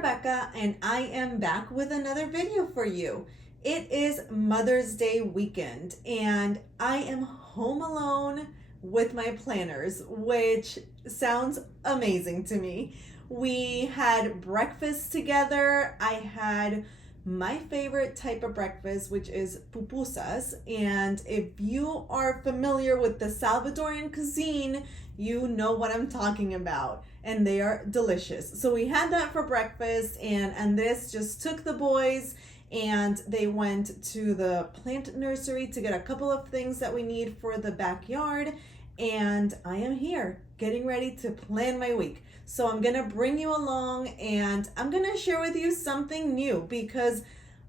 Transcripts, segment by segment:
Rebecca, and I am back with another video for you. It is Mother's Day weekend, and I am home alone with my planners, which sounds amazing to me. We had breakfast together. I had my favorite type of breakfast, which is pupusas. And if you are familiar with the Salvadorian cuisine, you know what I'm talking about. And they are delicious. So we had that for breakfast, and this just took the boys and they went to the plant nursery to get a couple of things that we need for the backyard. And I am here getting ready to plan my week. So I'm gonna bring you along and I'm gonna share with you something new because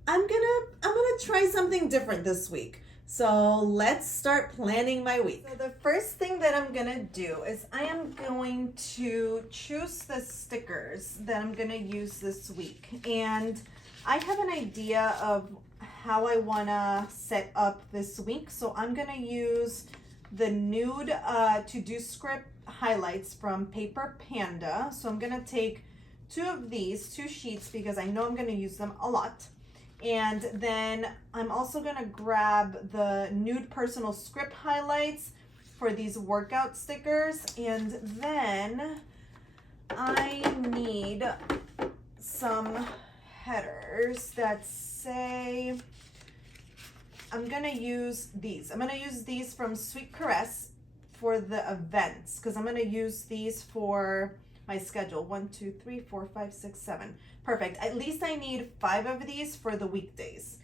I'm gonna try something different this week. So let's start planning my week. So the first thing that I'm gonna do is I am going to choose the stickers that I'm gonna use this week. And I have an idea of how I wanna set up this week. So I'm gonna use the nude to-do script highlights from Paper Panda. So I'm gonna take two sheets because I know I'm gonna use them a lot. And then I'm also gonna grab the nude personal script highlights for these workout stickers. And then I need some headers that say, I'm gonna use these. I'm gonna use these from Sweet Caress for the events because I'm gonna use these for my schedule. 1, 2, 3, 4, 5, 6, 7. Perfect. At least I need 5 of these for the weekdays.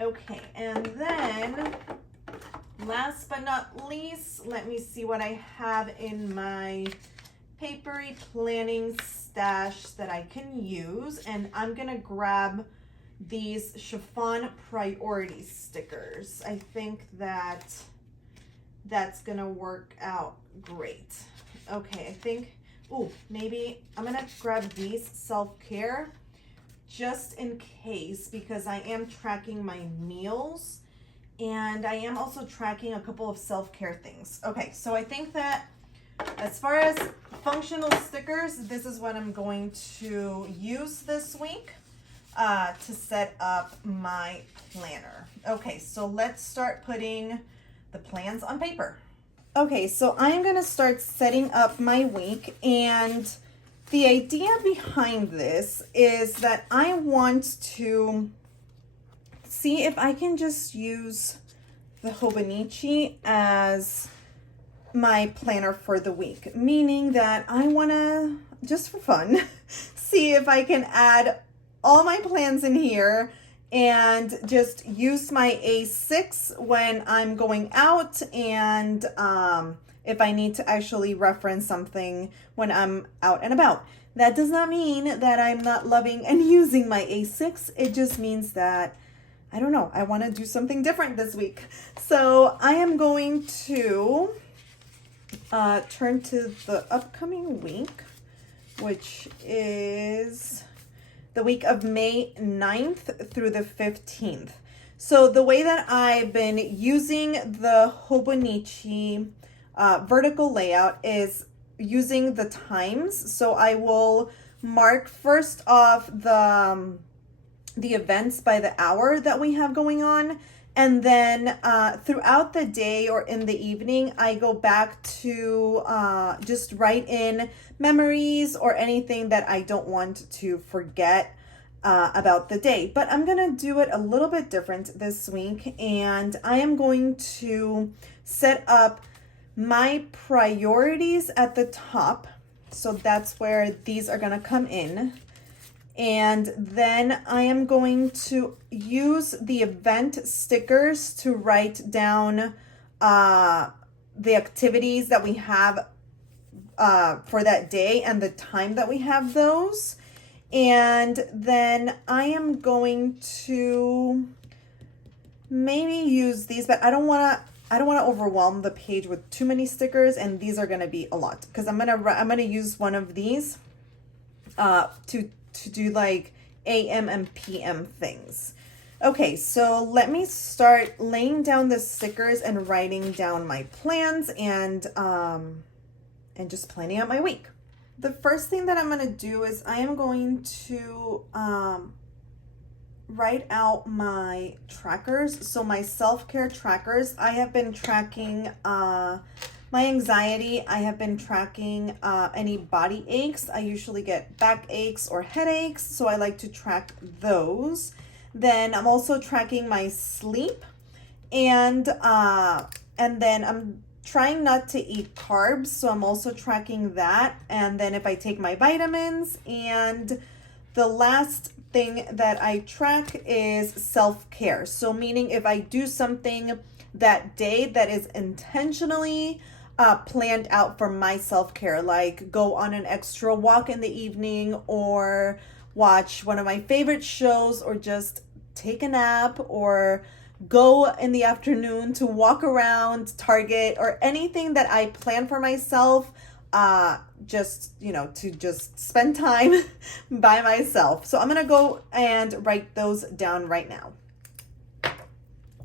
Okay, and then last but not least, let me see what I have in my papery planning stash that I can use. And I'm gonna grab these chiffon priority stickers. I think that's gonna work out great. Okay, I think, maybe I'm gonna grab these self-care just in case because I am tracking my meals and I am also tracking a couple of self-care things. Okay, so I think that as far as functional stickers, this is what I'm going to use this week to set up my planner. Okay, so let's start putting the plans on paper. Okay, so I'm gonna start setting up my week, and the idea behind this is that I want to see if I can just use the Hobonichi as my planner for the week, meaning that I wanna, just for fun, see if I can add all my plans in here and just use my A6 when I'm going out and if I need to actually reference something when I'm out and about. That does not mean that I'm not loving and using my A6. It just means that, I don't know, I want to do something different this week. So I am going to turn to the upcoming week, which is the week of May 9th through the 15th. So the way that I've been using the Hobonichi vertical layout is using the times. So I will mark first off the events by the hour that we have going on. And then throughout the day or in the evening, I go back to just write in memories or anything that I don't want to forget about the day. But I'm going to do it a little bit different this week. And I am going to set up my priorities at the top. So that's where these are going to come in. And then I am going to use the event stickers to write down the activities that we have for that day and the time that we have those. And then I am going to maybe use these, but I don't want to overwhelm the page with too many stickers, and these are going to be a lot because I'm going to use one of these to do like AM and PM things. Okay, so let me start laying down the stickers and writing down my plans and just planning out my week. The first thing that I'm going to do is I am going to write out my trackers. So my self-care trackers, I have been tracking my anxiety. I have been tracking any body aches. I usually get back aches or headaches, so I like to track those. Then I'm also tracking my sleep, and then I'm trying not to eat carbs, so I'm also tracking that. And then if I take my vitamins, and the last thing that I track is self-care. So meaning if I do something that day that is intentionally planned out for my self-care, like go on an extra walk in the evening, or watch one of my favorite shows, or just take a nap, or go in the afternoon to walk around Target, or anything that I plan for myself, just, to just spend time by myself. So I'm going to go and write those down right now.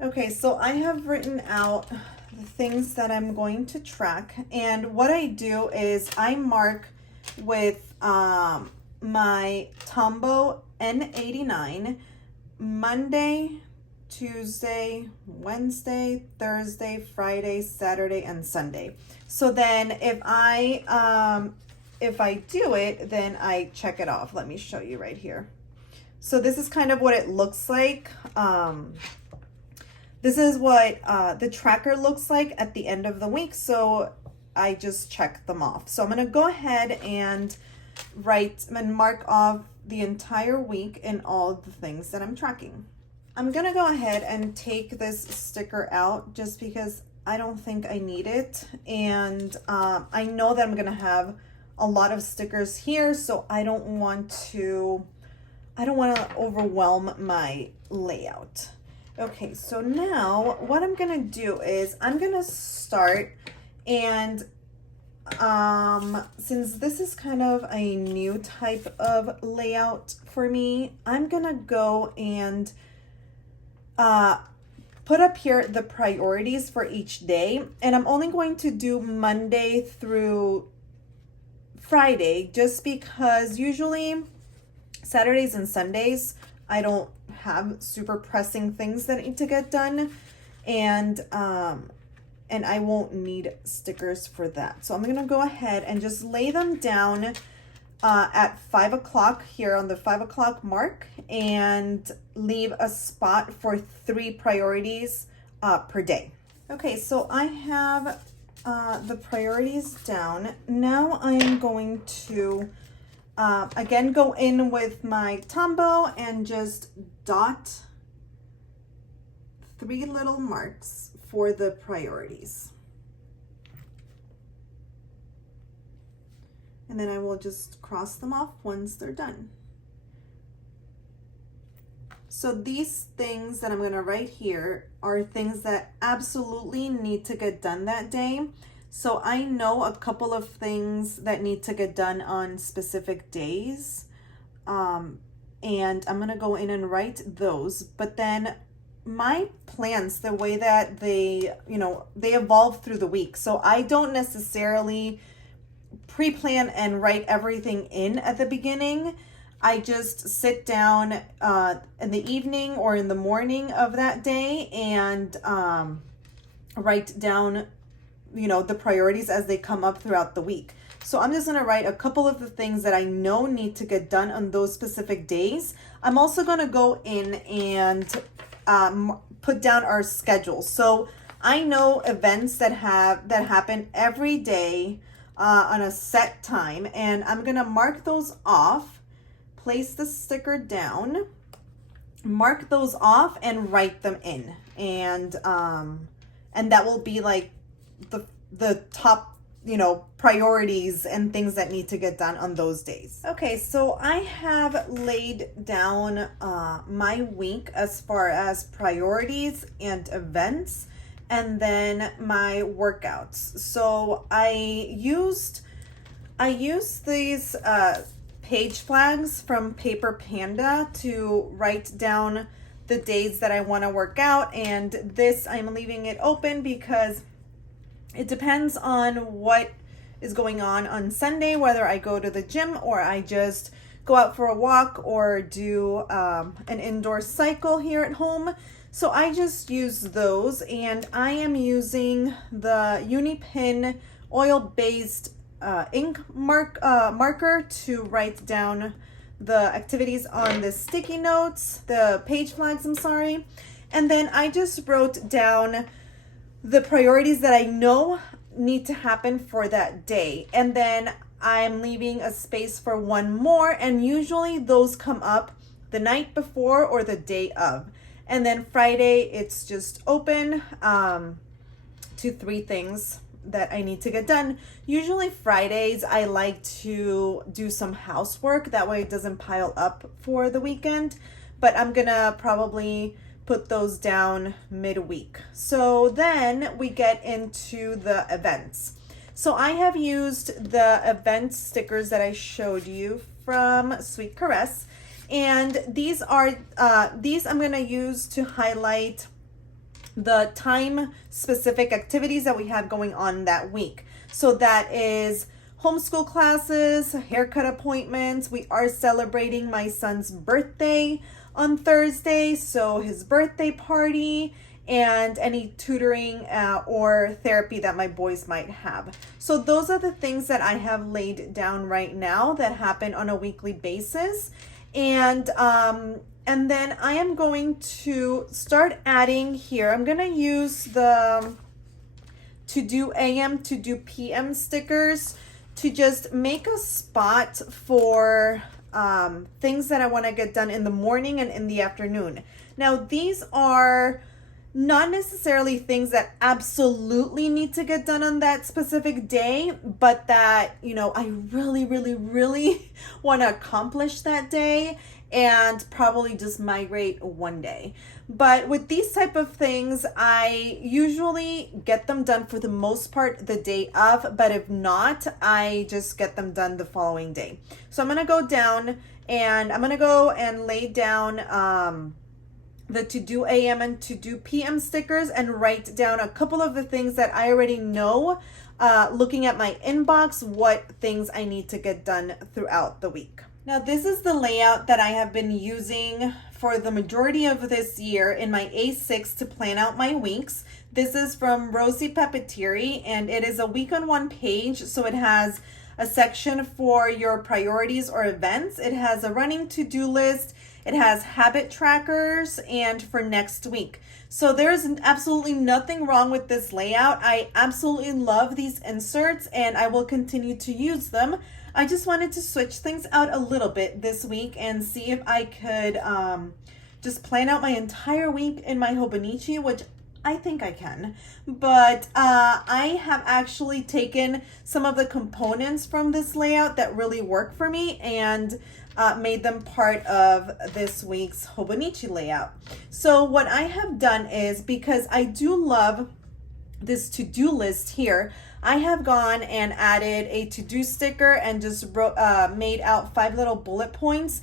Okay, so I have written out the things that I'm going to track. And what I do is I mark with my Tombow N89 Monday, Tuesday, Wednesday, Thursday, Friday, Saturday, and Sunday. So then if I do it, then I check it off. Let me show you right here. So this is kind of what it looks like. This is what the tracker looks like at the end of the week. So I just check them off. So I'm going to go ahead and write and mark off the entire week and all the things that I'm tracking. I'm going to go ahead and take this sticker out just because I don't think I need it. And I know that I'm going to have a lot of stickers here, so I don't want to overwhelm my layout. Okay, so now what I'm going to do is I'm going to start, and since this is kind of a new type of layout for me, I'm going to go and put up here the priorities for each day, and I'm only going to do Monday through Friday, just because usually Saturdays and Sundays I don't have super pressing things that need to get done, and I won't need stickers for that. So I'm gonna go ahead and just lay them down at 5 o'clock here on the 5 o'clock mark, and leave a spot for 3 priorities per day. Okay, so I have the priorities down. Now I am going to again go in with my Tombow and just dot 3 little marks for the priorities. And then I will just cross them off once they're done. So these things that I'm going to write here are things that absolutely need to get done that day. So I know a couple of things that need to get done on specific days. And I'm going to go in and write those. But then my plans, the way that they evolve through the week. So I don't necessarily pre-plan and write everything in at the beginning. I just sit down in the evening or in the morning of that day and write down, the priorities as they come up throughout the week. So I'm just going to write a couple of the things that I know need to get done on those specific days. I'm also going to go in and put down our schedule. So I know events that happen every day on a set time, and I'm going to mark those off, place the sticker down, mark those off, and write them in. And that will be like the top, priorities and things that need to get done on those days. Okay, so I have laid down my week as far as priorities and events, and then my workouts. So I used these page flags from Paper Panda to write down the days that I want to work out, and this I'm leaving it open because it depends on what is going on Sunday, whether I go to the gym or I just go out for a walk or do an indoor cycle here at home. So I just use those, and I am using the Unipin oil-based ink marker to write down the activities on the sticky notes, the page flags, I'm sorry. And then I just wrote down the priorities that I know need to happen for that day. And then I'm leaving a space for one more, and usually those come up the night before or the day of. And then Friday, it's just open to 3 things that I need to get done. Usually Fridays, I like to do some housework. That way it doesn't pile up for the weekend. But I'm gonna probably put those down midweek. So then we get into the events. So I have used the event stickers that I showed you from Sweet Caress. And these I'm going to use to highlight the time specific activities that we have going on that week. So that is homeschool classes, haircut appointments. We are celebrating my son's birthday on Thursday, so his birthday party, and any tutoring or therapy that my boys might have. So those are the things that I have laid down right now that happen on a weekly basis. And then I am going to start adding here. I'm going to use the to do AM, to do PM stickers to just make a spot for things that I want to get done in the morning and in the afternoon. Now, these are not necessarily things that absolutely need to get done on that specific day, but that, you know, I really, really, really want to accomplish that day and probably just migrate one day. But with these type of things, I usually get them done for the most part the day of, but if not, I just get them done the following day. So I'm going to go down and I'm going to go and lay down the to do AM and to do PM stickers and write down a couple of the things that I already know, looking at my inbox, what things I need to get done throughout the week. Now, this is the layout that I have been using for the majority of this year in my A6 to plan out my weeks. This is from Rosie Papeterie, and it is a week on one page. So it has a section for your priorities or events. It has a running to-do list. It has habit trackers and for next week. So there's absolutely nothing wrong with this layout. I absolutely love these inserts and I will continue to use them. I just wanted to switch things out a little bit this week and see if I could just plan out my entire week in my Hobonichi, which I think I can. But I have actually taken some of the components from this layout that really work for me and made them part of this week's Hobonichi layout. So what I have done is, because I do love this to-do list here, I have gone and added a to-do sticker and just made out 5 little bullet points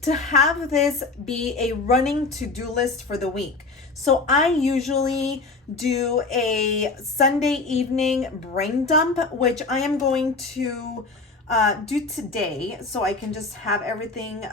to have this be a running to-do list for the week. So I usually do a Sunday evening brain dump, which I am going to do today, so I can just have everything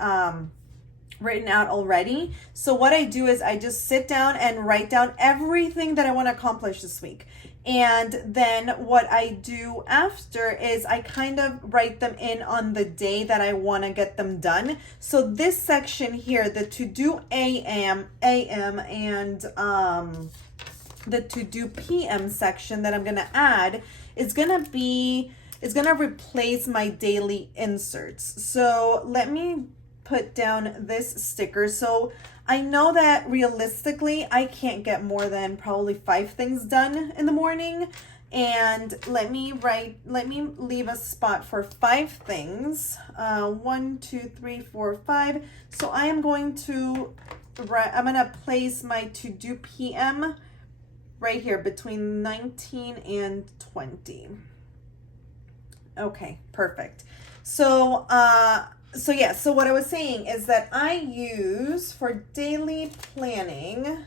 written out already. So what I do is I just sit down and write down everything that I want to accomplish this week. And then what I do after is I kind of write them in on the day that I want to get them done. So this section here, the to do AM and the to do PM section that I'm going to add is going to replace my daily inserts. So let me put down this sticker. So I know that realistically I can't get more than probably 5 things done in the morning. And let me leave a spot for 5 things. 1, 2, 3, 4, 5. So I'm going to place my to do PM right here between 19 and 20. Okay, perfect. So what I was saying is that I use, for daily planning,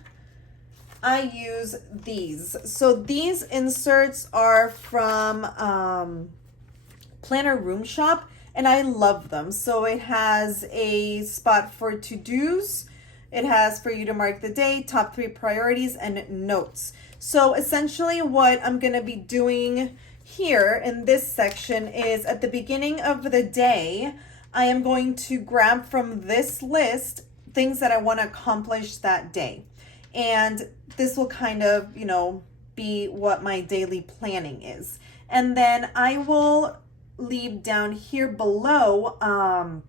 I use these. So these inserts are from planner room shop, and I love them. So it has a spot for to-dos. It has for you to mark the day, top 3 priorities, and notes. So essentially what I'm going to be doing here in this section is at the beginning of the day, I am going to grab from this list things that I want to accomplish that day. And this will kind of, be what my daily planning is. And then I will leave down here below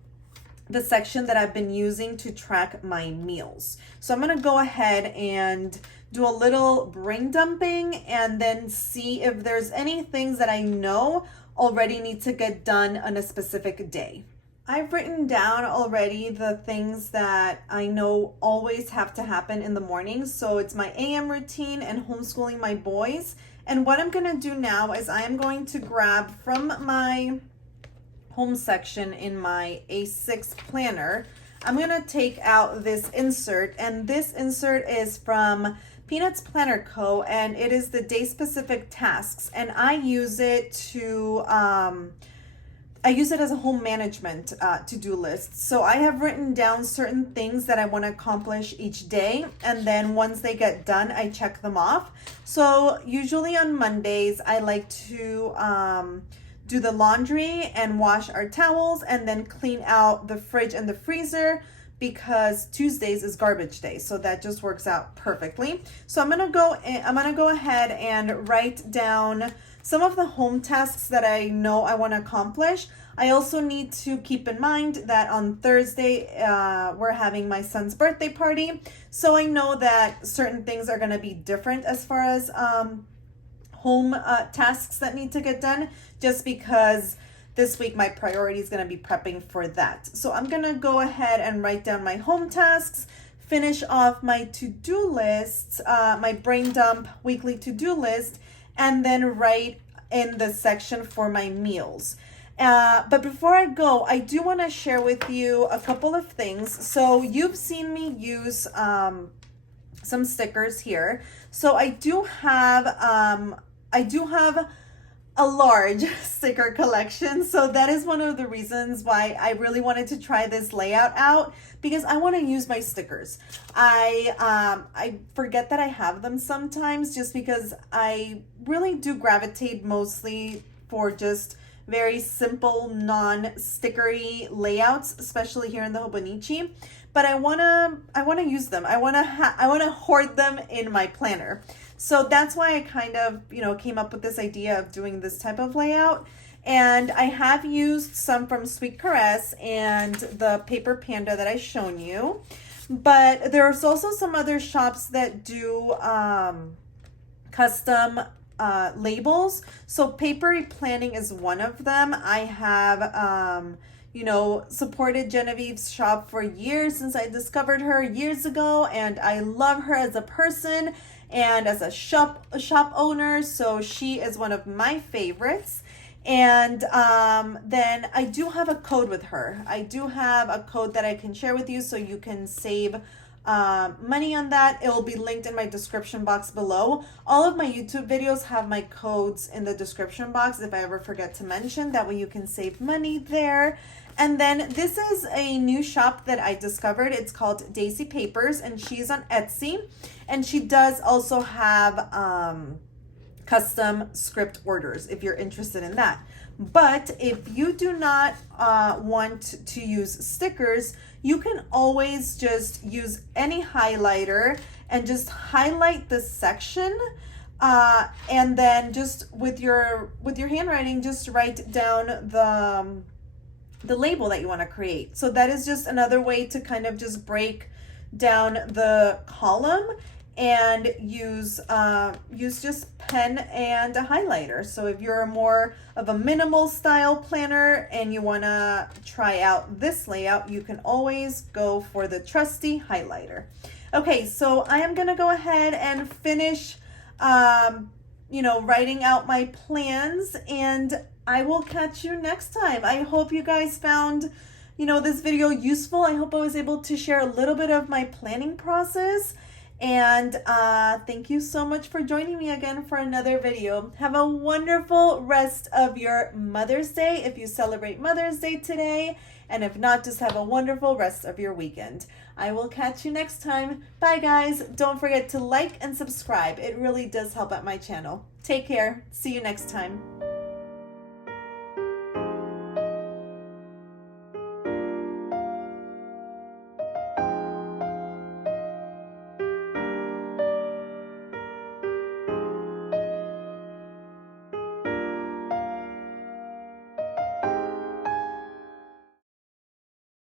the section that I've been using to track my meals. So I'm going to go ahead and do a little brain dumping and then see if there's any things that I know already need to get done on a specific day. I've written down already the things that I know always have to happen in the morning. So it's my AM routine and homeschooling my boys. And what I'm going to do now is I am going to grab from my home section in my A6 planner, I'm going to take out this insert, and this insert is from Peanuts Planner Co. and it is the day specific tasks, and I use it to as a home management to-do list. So I have written down certain things that I want to accomplish each day, and then once they get done, I check them off. So usually on Mondays, I like to do the laundry and wash our towels and then clean out the fridge and the freezer, because Tuesdays is garbage day. So that just works out perfectly. So I'm gonna go ahead and write down some of the home tasks that I know I want to accomplish. I also need to keep in mind that on Thursday, we're having my son's birthday party. So I know that certain things are going to be different as far as home tasks that need to get done, just because this week my priority is going to be prepping for that. So I'm going to go ahead and write down my home tasks, finish off my to-do lists, my brain dump weekly to-do list, and then write in the section for my meals. But before I go, I do want to share with you a couple of things. So you've seen me use some stickers here. So I do have a large sticker collection. So that is one of the reasons why I really wanted to try this layout out, because I want to use my stickers. I forget that I have them sometimes, just because I really do gravitate mostly for just very simple, non-stickery layouts, especially here in the Hobonichi. But I wanna use them. I wanna hoard them in my planner. So that's why I kind of, came up with this idea of doing this type of layout. And I have used some from Sweet Caress and the Paper Panda that I've shown you. But there's also some other shops that do custom labels. So Papery Planning is one of them. I have, supported Genevieve's shop for years, since I discovered her years ago, and I love her as a person and as a shop owner. So she is one of my favorites. And then I do have a code with her. I do have a code that I can share with you so you can save money on that. It will be linked in my description box below. All of my YouTube videos have my codes in the description box if I ever forget to mention. That way you can save money there. And then this is a new shop that I discovered. It's called Daisy Papers, and she's on Etsy. And she does also have custom script orders if you're interested in that. But if you do not want to use stickers, you can always just use any highlighter and just highlight the section, and then just with your handwriting, just write down the label that you want to create. So that is just another way to kind of just break down the column and use just pen and a highlighter. So if you're more of a minimal style planner and you want to try out this layout, you can always go for the trusty highlighter. Okay, so I am going to go ahead and finish writing out my plans, and I will catch you next time. I hope you guys found this video useful. I hope I was able to share a little bit of my planning process. And thank you so much for joining me again for another video. Have a wonderful rest of your Mother's Day if you celebrate Mother's Day today. And if not, just have a wonderful rest of your weekend. I will catch you next time. Bye, guys. Don't forget to like and subscribe. It really does help out my channel. Take care. See you next time.